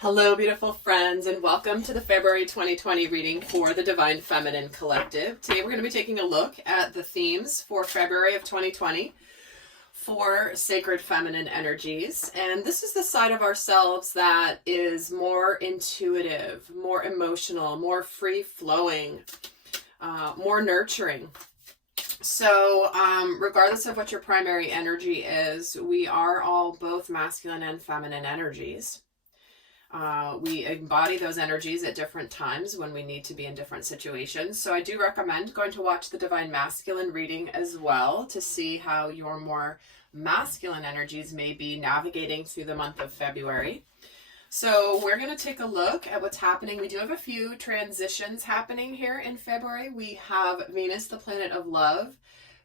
Hello, beautiful friends, and welcome to the February 2020 reading for the Divine Feminine Collective. Today we're going to be taking a look at the themes for February of 2020 for sacred feminine energies. And this is the side of ourselves that is more intuitive, more emotional, more free-flowing, more nurturing. So regardless of what your primary energy is, we are all both masculine and feminine energies. We embody those energies at different times when we need to be in different situations. So I do recommend going to watch the Divine Masculine reading as well to see how your more masculine energies may be navigating through the month of February. So we're going to take a look at what's happening. We do have a few transitions happening here in February. We have Venus, the planet of love,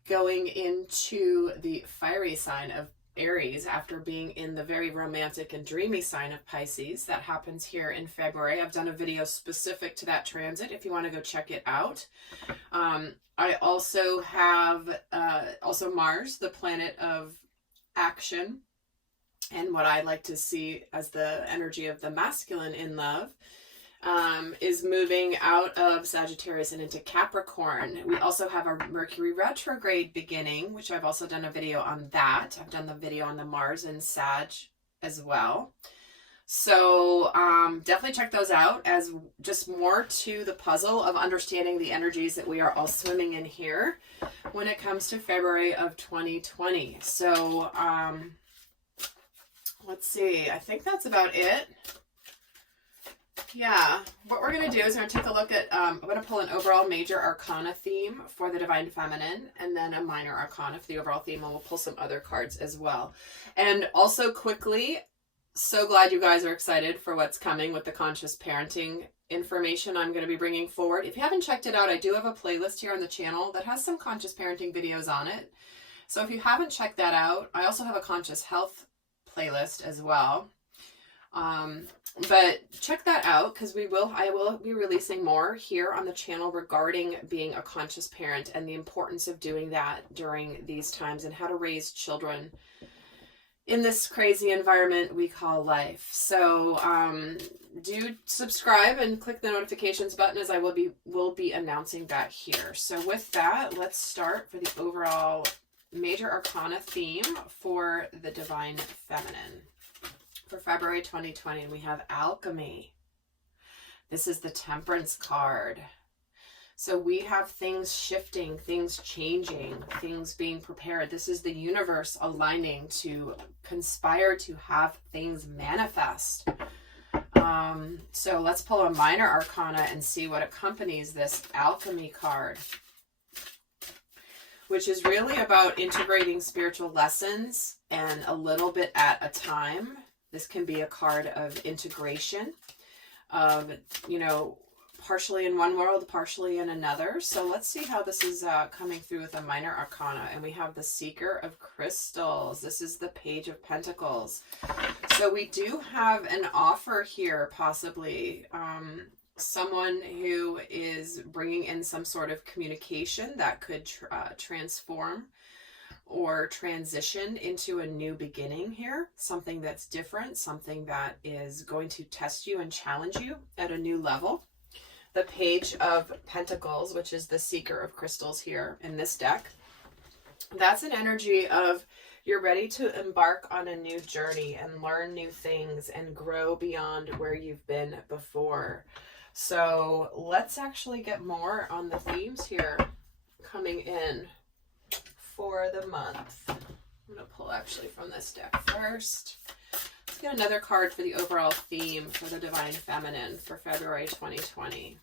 going into the fiery sign of Aries after being in the very romantic and dreamy sign of Pisces. That happens here in February. I've done a video specific to that transit if you want to go check it out. I also have Mars, the planet of action, and what I like to see as the energy of the masculine in love, is moving out of Sagittarius and into Capricorn. We also have a Mercury retrograde beginning, which I've also done a video on that. I've done the video on the Mars and Sag as well. So definitely check those out as just more to the puzzle of understanding the energies that we are all swimming in here when it comes to February of 2020. So let's see. I think that's about it. Yeah, what we're going to do is we're going to take a look at, I'm going to pull an overall major arcana theme for the Divine Feminine and then a minor arcana for the overall theme, and we'll pull some other cards as well. And also quickly, so glad you guys are excited for what's coming with the conscious parenting information I'm going to be bringing forward. If you haven't checked it out, I do have a playlist here on the channel that has some conscious parenting videos on it. So if you haven't checked that out, I also have a conscious health playlist as well. But check that out because I will be releasing more here on the channel regarding being a conscious parent and the importance of doing that during these times and how to raise children in this crazy environment we call life. So do subscribe and click the notifications button as I will be announcing that here. So with that, let's start for the overall major arcana theme for the Divine Feminine. For February 2020, we have Alchemy. This is the Temperance card. So we have things shifting, things changing, things being prepared. This is the universe aligning to conspire to have things manifest. So let's pull a minor arcana and see what accompanies this Alchemy card, which is really about integrating spiritual lessons and a little bit at a time. This can be a card of integration of, partially in one world, partially in another. So let's see how this is coming through with a minor arcana. And we have the Seeker of Crystals. This is the Page of Pentacles. So we do have an offer here, possibly. Someone who is bringing in some sort of communication that could transform or transition into a new beginning here, something that's different, something that is going to test you and challenge you at a new level. The Page of Pentacles, which is the Seeker of Crystals here in this deck, that's an energy of you're ready to embark on a new journey and learn new things and grow beyond where you've been before. So let's actually get more on the themes here coming in for the month. I'm going to pull actually from this deck first. Let's get another card for the overall theme for the Divine Feminine for February 2020.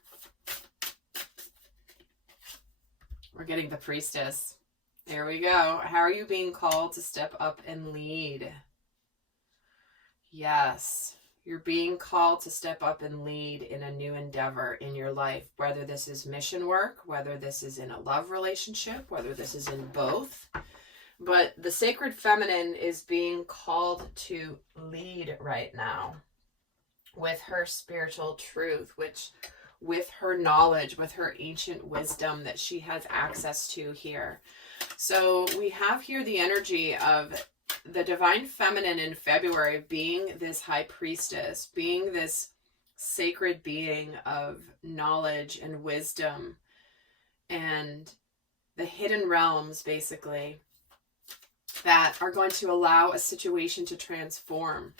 We're getting the Priestess. There we go. How are you being called to step up and lead? Yes. You're being called to step up and lead in a new endeavor in your life, whether this is mission work, whether this is in a love relationship, whether this is in both. But the sacred feminine is being called to lead right now with her spiritual truth, which with her knowledge, with her ancient wisdom that she has access to here. So we have here the energy of the divine feminine in February being this high priestess, being this sacred being of knowledge and wisdom and the hidden realms, basically, that are going to allow a situation to transform.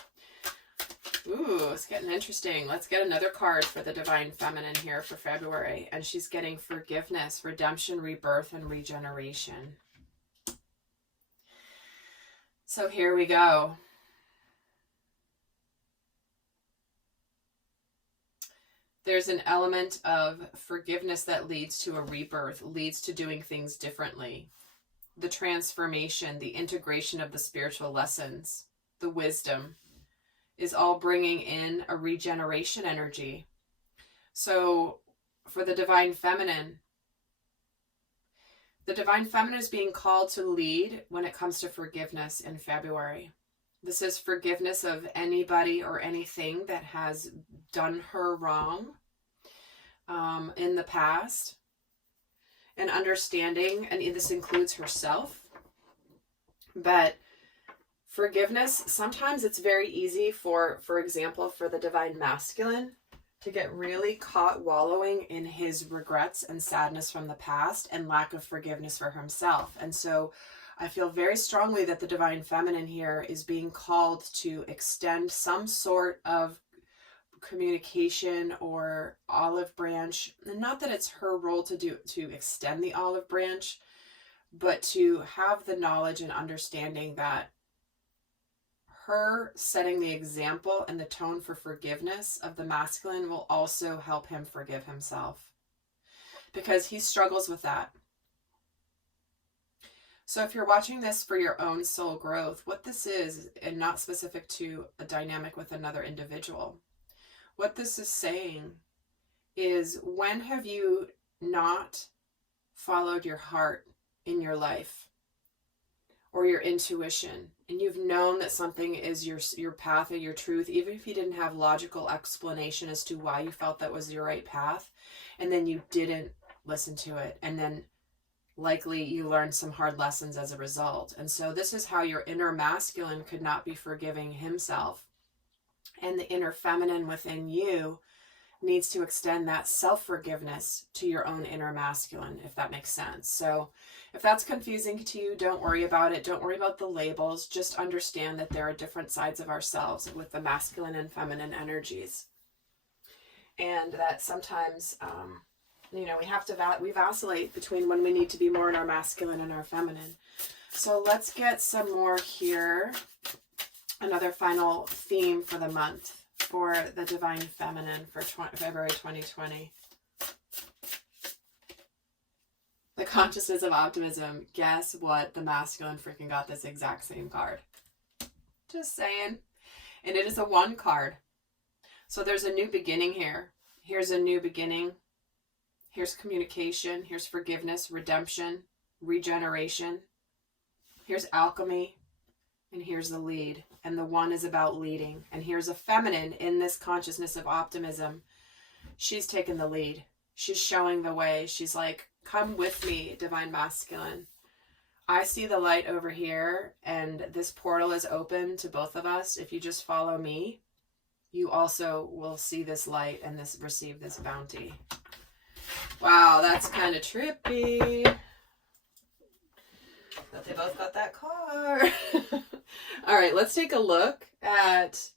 Ooh, it's getting interesting. Let's get another card for the divine feminine here for February. And she's getting forgiveness, redemption, rebirth, and regeneration. So here we go. There's an element of forgiveness that leads to a rebirth, leads to doing things differently. The transformation, the integration of the spiritual lessons, the wisdom is all bringing in a regeneration energy. So for the divine feminine is being called to lead when it comes to forgiveness in February. This is forgiveness of anybody or anything that has done her wrong in the past, and understanding, and this includes herself. But forgiveness, sometimes it's very easy for example, for the divine masculine to get really caught wallowing in his regrets and sadness from the past and lack of forgiveness for himself. And so I feel very strongly that the divine feminine here is being called to extend some sort of communication or olive branch. And not that it's her role to extend the olive branch, but to have the knowledge and understanding that her setting the example and the tone for forgiveness of the masculine will also help him forgive himself, because he struggles with that. So if you're watching this for your own soul growth, what this is, and not specific to a dynamic with another individual, what this is saying is, when have you not followed your heart in your life or your intuition, and you've known that something is your path or your truth, even if you didn't have logical explanation as to why you felt that was your right path, and then you didn't listen to it, and then likely you learned some hard lessons as a result. And so this is how your inner masculine could not be forgiving himself, and the inner feminine within you needs to extend that self-forgiveness to your own inner masculine, if that makes sense. So if that's confusing to you, don't worry about it. Don't worry about the labels. Just understand that there are different sides of ourselves with the masculine and feminine energies. And that sometimes, we vacillate between when we need to be more in our masculine and our feminine. So let's get some more here. Another final theme for the month for the divine feminine for February 2020. The consciousness of optimism. Guess what? The masculine freaking got this exact same card. Just saying. And it is a 1 card. So there's a new beginning here. Here's a new beginning. Here's communication. Here's forgiveness, redemption, regeneration. Here's alchemy. And here's the lead. And the 1 is about leading. And here's a feminine in this consciousness of optimism. She's taking the lead. She's showing the way. She's like, come with me, divine masculine. I see the light over here, and this portal is open to both of us. If you just follow me, you also will see this light and receive this bounty. Wow, that's kind of trippy. But they both got that card. All right, let's take a look at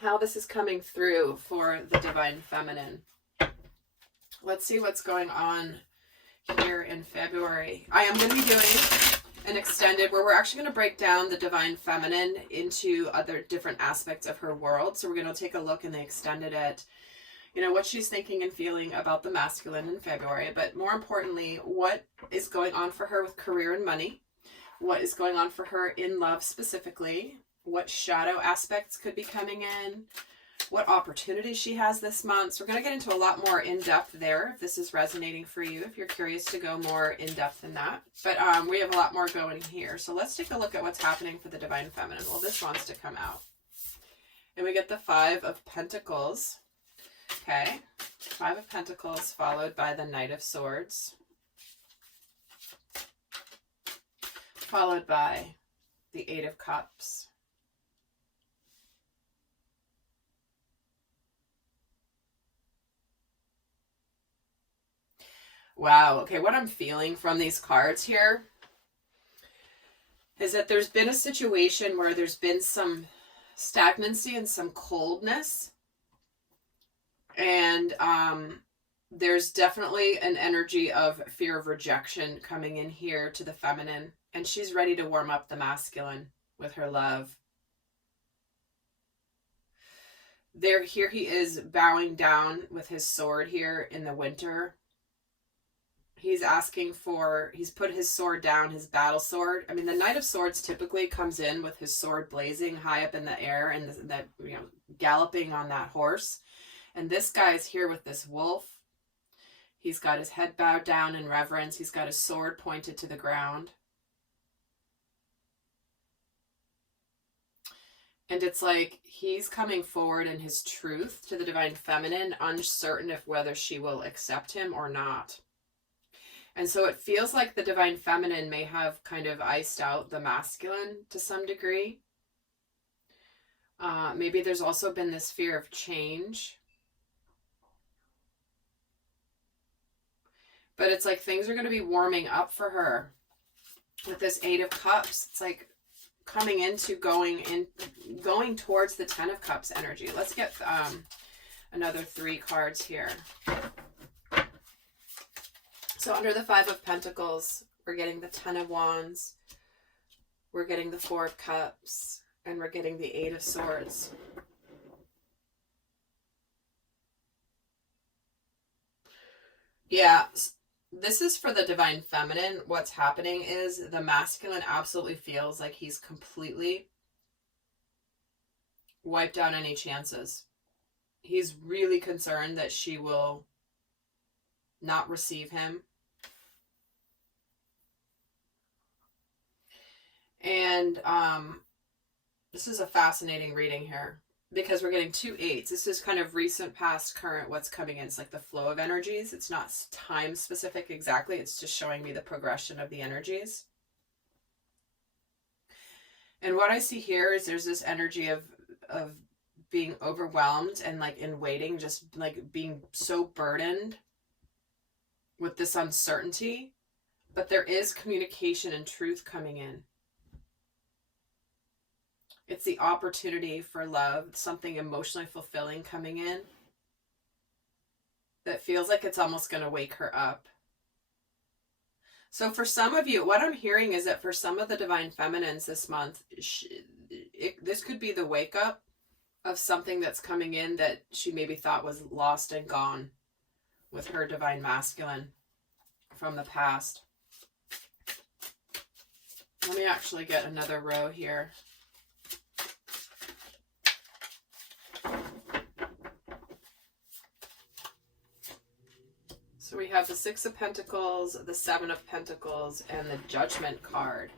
how this is coming through for the divine feminine. Let's see what's going on here in February. I am going to be doing an extended where we're actually going to break down the divine feminine into other different aspects of her world. So we're going to take a look in the extended at, what she's thinking and feeling about the masculine in February, but more importantly, what is going on for her with career and money, what is going on for her in love specifically, what shadow aspects could be coming in, what opportunities she has this month. So we're going to get into a lot more in-depth there, if this is resonating for you, if you're curious to go more in-depth than that. But we have a lot more going here. So let's take a look at what's happening for the divine feminine. Well, this wants to come out. And we get the 5 of Pentacles. Okay. 5 of Pentacles followed by the Knight of Swords. Followed by the Eight of Cups. Wow. Okay, what I'm feeling from these cards here is that there's been a situation where there's been some stagnancy and some coldness. And there's definitely an energy of fear of rejection coming in here to the feminine. And she's ready to warm up the masculine with her love. Here he is bowing down with his sword here in the winter. He's asking for, he's put his sword down, his battle sword. I mean, the Knight of Swords typically comes in with his sword blazing high up in the air and that, you know, galloping on that horse. And this guy is here with this wolf. He's got his head bowed down in reverence. He's got his sword pointed to the ground. And it's like he's coming forward in his truth to the divine feminine, uncertain if whether she will accept him or not. And so it feels like the divine feminine may have kind of iced out the masculine to some degree. Maybe there's also been this fear of change. But it's like things are going to be warming up for her with this Eight of Cups. It's like coming into going towards the Ten of Cups energy. Let's get another 3 cards here. So under the Five of Pentacles, we're getting the Ten of Wands, we're getting the Four of Cups, and we're getting the Eight of Swords. Yeah, this is for the divine feminine. What's happening is the masculine absolutely feels like he's completely wiped out any chances. He's really concerned that she will not receive him. And this is a fascinating reading here because we're getting 2 8s. This is kind of recent, past, current, what's coming in. It's like the flow of energies. It's not time specific exactly. It's just showing me the progression of the energies. And what I see here is there's this energy of being overwhelmed and like in waiting, just like being so burdened with this uncertainty. But there is communication and truth coming in. It's the opportunity for love, something emotionally fulfilling coming in that feels like it's almost going to wake her up. So for some of you, what I'm hearing is that for some of the divine feminines this month, this could be the wake up of something that's coming in that she maybe thought was lost and gone with her divine masculine from the past. Let me actually get another row here. So we have the Six of Pentacles, the Seven of Pentacles, and the Judgment card.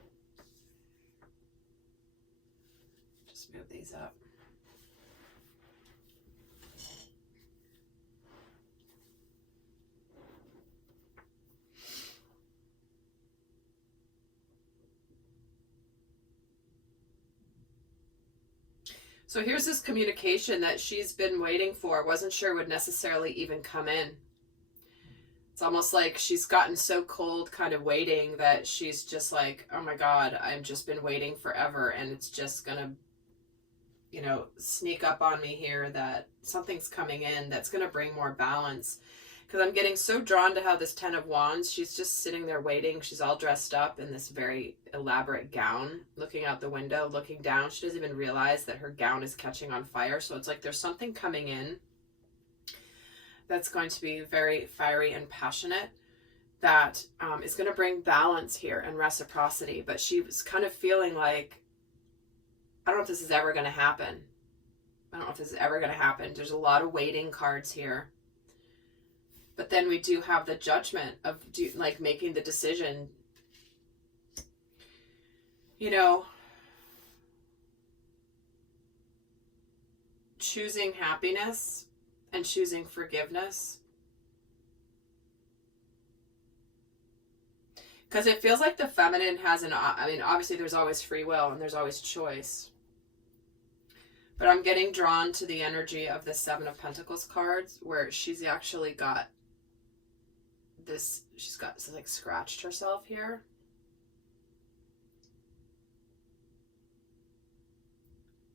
Just move these up. So here's this communication that she's been waiting for, wasn't sure would necessarily even come in. It's almost like she's gotten so cold kind of waiting that she's just like, oh my God, I've just been waiting forever and it's just gonna, you know, sneak up on me here that something's coming in that's gonna bring more balance. Because I'm getting so drawn to how this Ten of Wands, she's just sitting there waiting. She's all dressed up in this very elaborate gown, looking out the window, looking down. She doesn't even realize that her gown is catching on fire. So it's like there's something coming in that's going to be very fiery and passionate that is going to bring balance here and reciprocity. But she was kind of feeling like, I don't know if this is ever going to happen. I don't know if this is ever going to happen. There's a lot of waiting cards here. But then we do have the Judgment of like making the decision, you know, choosing happiness and choosing forgiveness. Because it feels like the feminine has I mean, obviously there's always free will and there's always choice. But I'm getting drawn to the energy of the Seven of Pentacles cards, where she's actually got this, she's got like scratched herself here.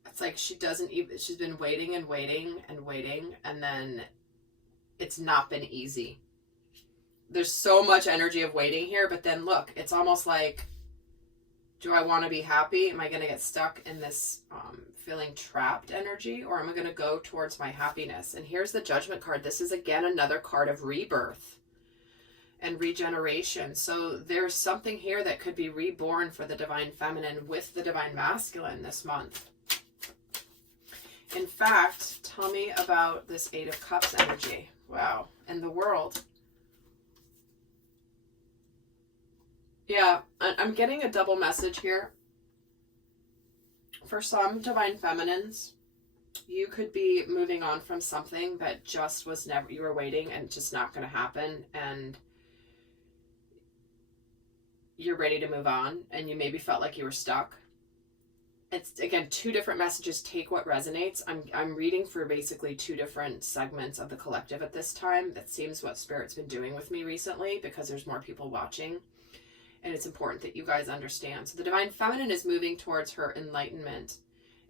It's like she doesn't even, she's been waiting and waiting and waiting, and then it's not been easy. There's so much energy of waiting here, but then look, it's almost like, do I want to be happy? Am I going to get stuck in this feeling trapped energy, or am I going to go towards my happiness? And here's the Judgment card. This is again another card of rebirth and regeneration. So there's something here that could be reborn for the Divine Feminine with the Divine Masculine this month. In fact, tell me about this Eight of Cups energy. Wow. And the World. Yeah, I'm getting a double message here. For some Divine Feminines, you could be moving on from something that just was never, you were waiting and just not going to happen, and you're ready to move on, and you maybe felt like you were stuck. It's, again, two different messages. Take what resonates. I'm reading for basically two different segments of the collective at this time. That seems what Spirit's been doing with me recently, because there's more people watching. And it's important that you guys understand. So the Divine Feminine is moving towards her enlightenment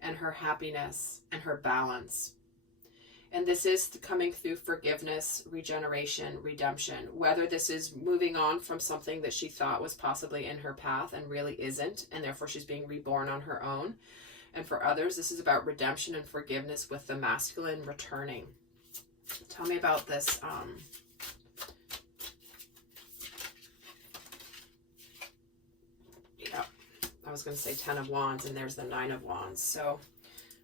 and her happiness and her balance. And this is coming through forgiveness, regeneration, redemption. Whether this is moving on from something that she thought was possibly in her path and really isn't, and therefore she's being reborn on her own. And for others, this is about redemption and forgiveness with the masculine returning. Tell me about this. I was going to say 10 of Wands, and there's the 9 of Wands. So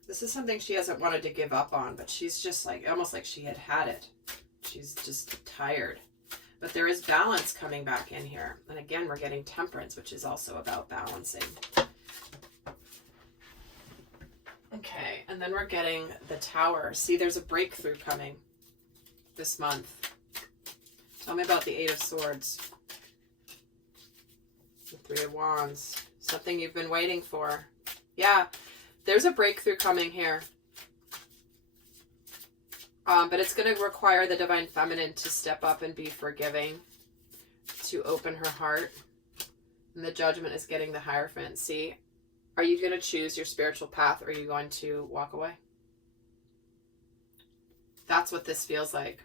this is something she hasn't wanted to give up on, but she's just like, almost like she had it. She's just tired. But there is balance coming back in here. And again, we're getting Temperance, which is also about balancing. Okay, and then we're getting the Tower. See, there's a breakthrough coming this month. Tell me about the 8 of Swords. The 3 of Wands. Something you've been waiting for. Yeah, there's a breakthrough coming here. But it's going to require the Divine Feminine to step up and be forgiving, to open her heart. And the Judgment is getting the Hierophant. See, are you going to choose your spiritual path, or are you going to walk away? That's what this feels like.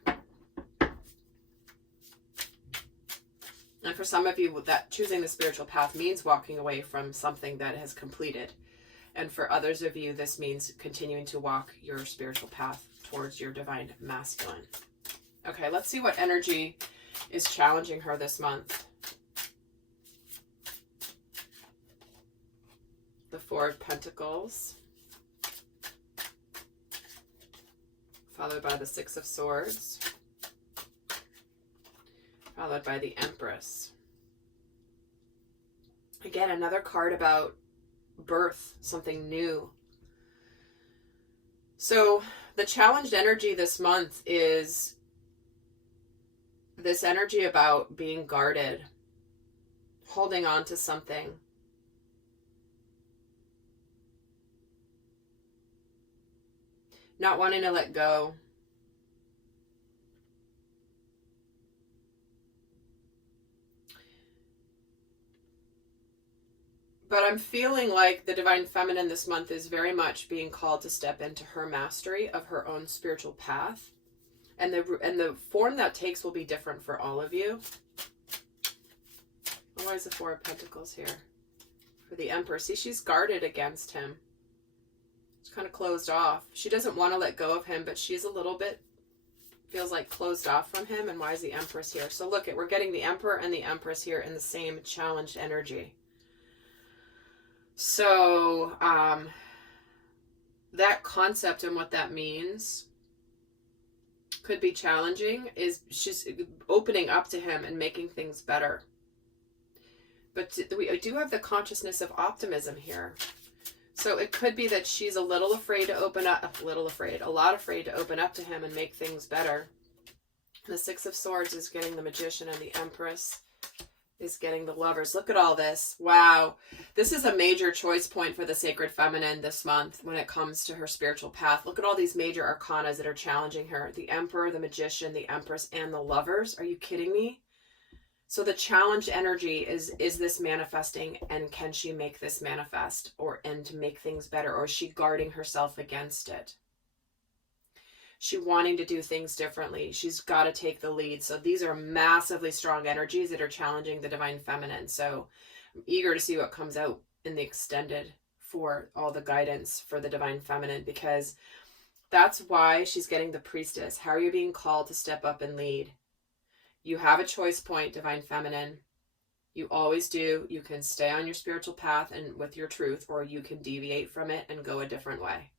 And for some of you, that choosing the spiritual path means walking away from something that has completed. And for others of you, this means continuing to walk your spiritual path towards your Divine Masculine. Okay, let's see what energy is challenging her this month. The 4 of Pentacles, followed by the 6 of Swords, followed by the Empress. Again, another card about birth, something new. So the challenged energy this month is this energy about being guarded, holding on to something. Not wanting to let go. But I'm feeling like the Divine Feminine this month is very much being called to step into her mastery of her own spiritual path. And the form that takes will be different for all of you. Why is the 4 of Pentacles here? For the Emperor. See, she's guarded against him. She's kind of closed off. She doesn't want to let go of him, but she's a little bit, feels like closed off from him. And why is the Empress here? So look, we're getting the Emperor and the Empress here in the same challenged energy. So that concept and what that means could be challenging. Is she's opening up to him and making things better. But we do have the consciousness of optimism here. So it could be that she's a little afraid to open up, a lot afraid to open up to him and make things better. The 6 of Swords is getting the Magician and the Empress. is getting the Lovers. Look at all this. Wow. This is a major choice point for the Sacred Feminine this month when it comes to her spiritual path. Look at all these major arcanas that are challenging her. The Emperor, the Magician, the Empress, and the Lovers. Are you kidding me? So the challenge energy is this manifesting, and can she make this manifest and to make things better, or is she guarding herself against it? She wanting to do things differently. She's got to take the lead. So these are massively strong energies that are challenging the Divine Feminine. So I'm eager to see what comes out in the extended for all the guidance for the Divine Feminine, because that's why she's getting the Priestess. How are you being called to step up and lead? You have a choice point, Divine Feminine. You always do. You can stay on your spiritual path and with your truth, or you can deviate from it and go a different way.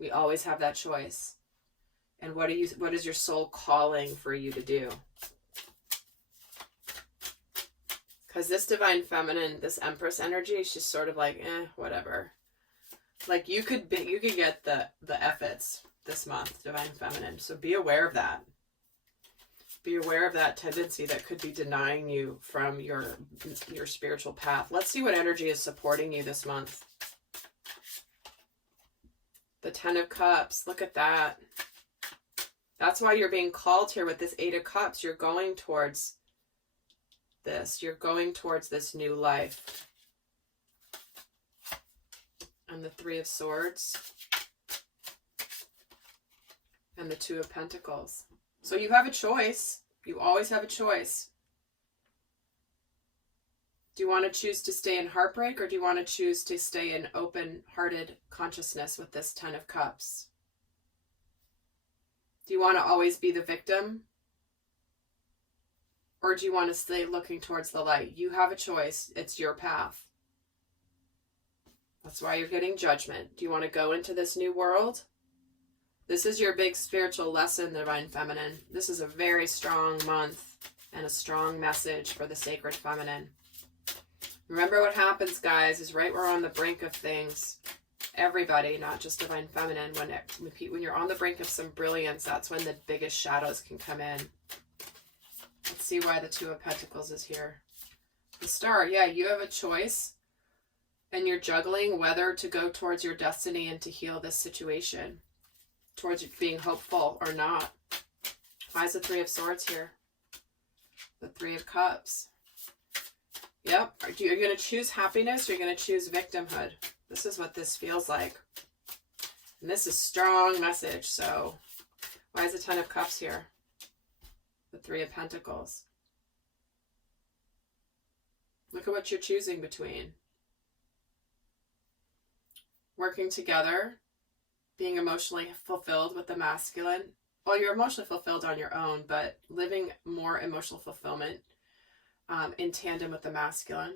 We always have that choice. And what is your soul calling for you to do? Because this Divine Feminine, this Empress energy, she's sort of like, whatever. Like you could get the F-its this month, Divine Feminine. So be aware of that. Be aware of that tendency that could be denying you from your spiritual path. Let's see what energy is supporting you this month. The Ten of Cups. Look at that. That's why you're being called here with this Eight of Cups. You're going towards this. You're going towards this new life. And the Three of Swords. And the Two of Pentacles. So you have a choice. You always have a choice. Do you want to choose to stay in heartbreak, or do you want to choose to stay in open-hearted consciousness with this Ten of Cups? Do you want to always be the victim? Or do you want to stay looking towards the light? You have a choice. It's your path. That's why you're getting Judgment. Do you want to go into this new world? This is your big spiritual lesson, Divine Feminine. This is a very strong month and a strong message for the Sacred Feminine. Remember what happens, guys, is right when we're on the brink of things. Everybody, not just Divine Feminine, when you're on the brink of some brilliance, that's when the biggest shadows can come in. Let's see why the Two of Pentacles is here. The Star, yeah, you have a choice, and you're juggling whether to go towards your destiny and to heal this situation, towards being hopeful or not. Why is the Three of Swords here? The Three of Cups. Yep, are you going to choose happiness, or are you going to choose victimhood? This is what this feels like. And this is strong message. So why is the Ten of Cups here? The Three of Pentacles. Look at what you're choosing between. Working together, being emotionally fulfilled with the masculine. Well, you're emotionally fulfilled on your own, but living more emotional fulfillment in tandem with the masculine.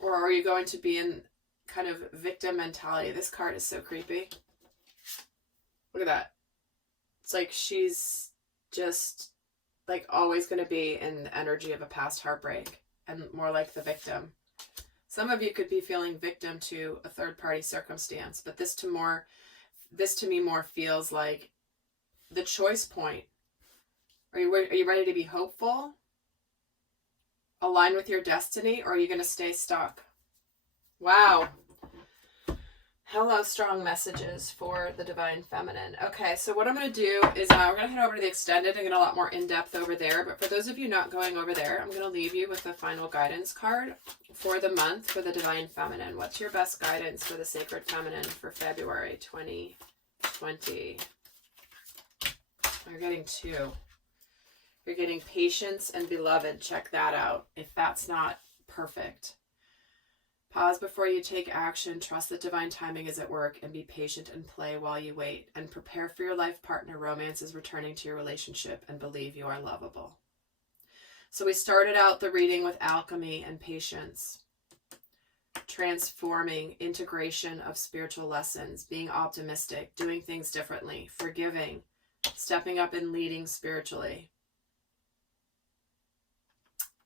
Or are you going to be in kind of victim mentality? This card is so creepy. Look at that. It's like she's just like always going to be in the energy of a past heartbreak and more like the victim. Some of you could be feeling victim to a third party circumstance, but this to me more feels like the choice point. Are you ready to be hopeful? Align with your destiny, or are you going to stay stuck? Wow. Hello, strong messages for the Divine Feminine. Okay, so what I'm going to do is we're going to head over to the extended and get a lot more in-depth over there. But for those of you not going over there, I'm going to leave you with the final guidance card for the month for the Divine Feminine. What's your best guidance for the Sacred Feminine for February 2020? You're getting two. You're getting Patience and Beloved. Check that out if that's not perfect. Pause before you take action. Trust that divine timing is at work, and be patient and play while you wait. And prepare for your life partner. Romance is returning to your relationship, and believe you are lovable. So we started out the reading with alchemy and patience. Transforming, integration of spiritual lessons, being optimistic, doing things differently, forgiving, stepping up and leading spiritually.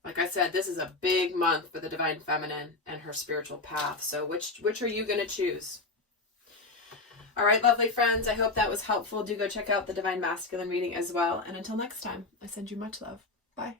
Like I said, this is a big month for the Divine Feminine and her spiritual path. So which are you going to choose? All right, lovely friends. I hope that was helpful. Do go check out the Divine Masculine reading as well. And until next time, I send you much love. Bye.